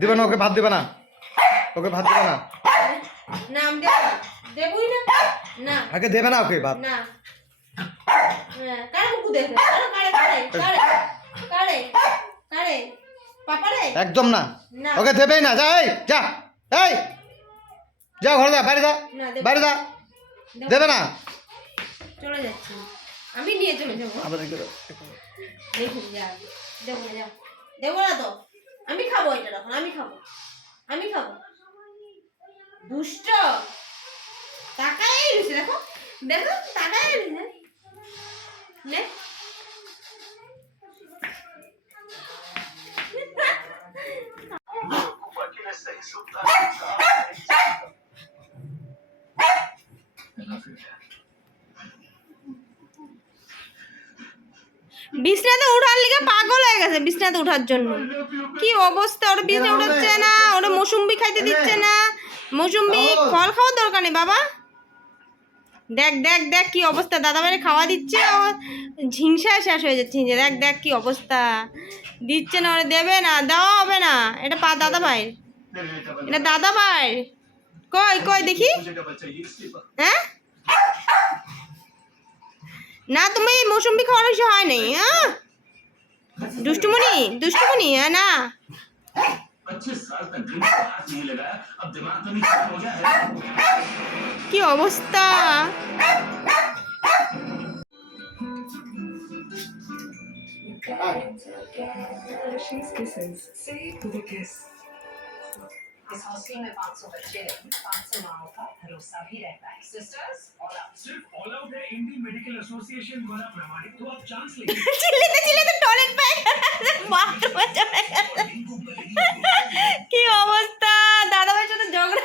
দিবে না, ওকে ভাত দিবে না, ওকে ভাত দিবে না। না আমি দেবই না। না আগে দেবে না ওকে ভাত। না কারে মুখ দেখবে? কারে কারে কারে কারে কারে পাপারে একদম না, না ওকে দেবেই না। যা, এই যা, এই যা, ঘরে যা, বাইরে যা, না বাইরে যা, দেবে না। চলে যাচ্ছি আমি, নিয়ে চলে যাবো। আবার দেখুন যা, দেবো না, যা দেবো না তো, আমি খাবো এটা, তখন আমি খাবো, আমি খাবো। দুষ্ট তাকাই রয়েছে, দেখো দেখো তাকাই রয়েছে। নে বিছনাতে উঠার লিগে পাগল হয়ে গেছে, বিছনাতে উঠার জন্য কি অবস্থা। ওরা বিছনা উঠাচ্ছে না, ওরা মৌসুম্বি খাইতে দিচ্ছে না। মৌসুম্বি ফল খাওয়ার দরকার নেই বাবা। দেখ দেখ দেখ কি অবস্থা, দাদা ভাইয়ের খাওয়া দিচ্ছে, ও ঝিংসায় শেষ হয়ে যাচ্ছে। দেখ দেখ কি অবস্থা, দিচ্ছে না, ওরা দেবে না, দেওয়া হবে না। এটা দাদা ভাই, এটা দাদা ভাই। কই কই দেখি, হ্যাঁ না তুমি মৌসুম্বি খাওয়ার কিছু হয় নাই। হ্যাঁ দুষ্টুমণি দুষ্টুমণি, হ্যাঁ না কি অবস্থা। She's kisses. Say it with a kiss. इस हॉस्टल में 500 बच्चे हैं, 500 माओ का भरोसा भी रहता है। Sisters all out. सिर्फ ऑल आउट है इंडियन मेडिकल एसोसिएशन द्वारा प्रमाणित, तो आप चांस लेंगे। চিল্লিতে চিল্লিতে টয়লেট পেয়ে বাথরুমে চলে গেছে। কি অবস্থা, দাদা ভাইয়ের সাথে ঝগড়া,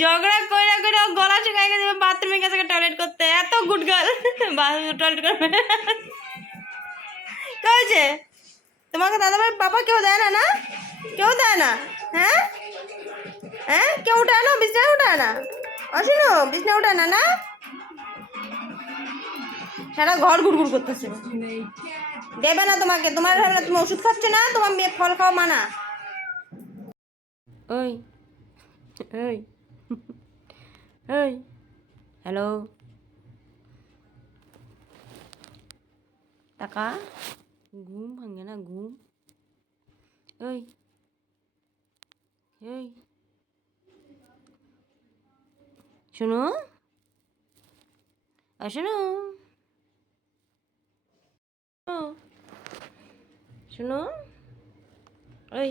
ঝগড়া কইরা কইরা গলা শুকায় গেছে, বাথরুমে গেছে টয়লেট করতে। এত গুড গার্ল টয়লেট করবে। কে হয়েছে তোমাকে? দাদা ভাই বাবা কেউ দেয় না? না কেউ দেয় না? হ্যাঁ হ্যাঁ কেউ উঠায় না, বিছনায় উঠায় না? অশুনো বিছনা উঠায় না? না সারা ঘর ঘুরঘুর করতেছে। দেবে না তোমাকে, তোমার তুমি ওষুধ খাচ্ছ না, তোমার মেয়ে ফল খাওয়া মানা। ওই ওই ওই হ্যালো টাকা, ঘুম ভাঙে না ঘুম? ওই ওই শোনো, শোনো শোনো, ওই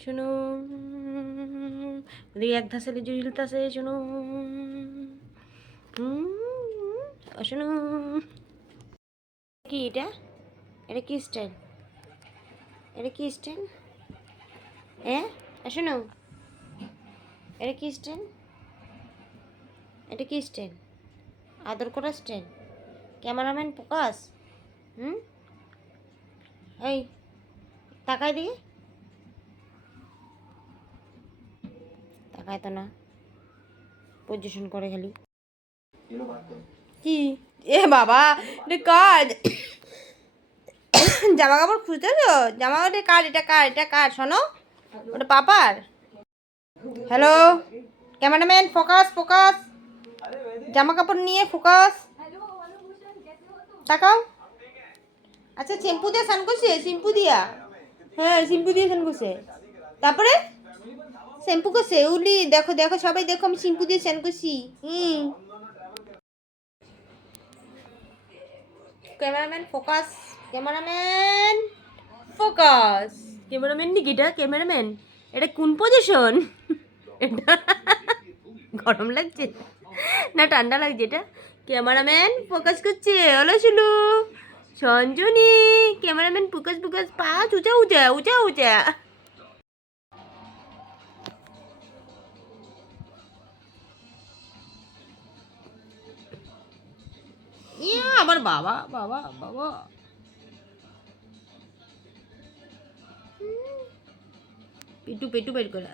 শোনো, ওদিকে এক ধাসে ঝুলতেছে, শোনো শোনো। কি এটা? এটা কি স্টাইল? এটা কি স্টাইল? হ্যাঁ শোনো, এটা কি স্টাইল? এটা কি স্টাইল? আদর করা স্টাইল? Cameraman focus. এই তাকায় দিকে, তাকায় তো না, পজিশন করে খালি। কি এ বাবা, এটা কাজ। জামা কাপড় খুঁজতেছো? জামা কাপড় কার? এটা কার? এটা কার? শোনো, ওটা পাপার। হ্যালো ক্যামেরাম্যান ফোকাস, ফোকাস, জামা কাপড় নিয়ে ফোকাস, তাকাও। আচ্ছা শ্যাম্পু দিয়ে স্নান করছে? শ্যাম্পু দিয়া? হ্যাঁ শ্যাম্পু দিয়ে স্নান করছে, তারপরে শ্যাম্পু করছে। উলি দেখো দেখো সবাই দেখো, আমি শ্যাম্পু দিয়ে স্নান করছি। Cameraman focus, cameraman focus. Cameraman নাকি এটা? ক্যামেরাম্যান এটা কোন পজিশন? এটা গরম লাগছে না ঠান্ডা লাগছে? এটা ক্যামেরাম্যান ফোকাস করছে। হলো শুলু সঞ্জনী, ক্যামেরাম্যান ফোকাস ফোকাস, পা উঁচা উঁচা উঁচা উঁচা। আমার বাবা বাবা বাবা, পেটু পেটু বের করে।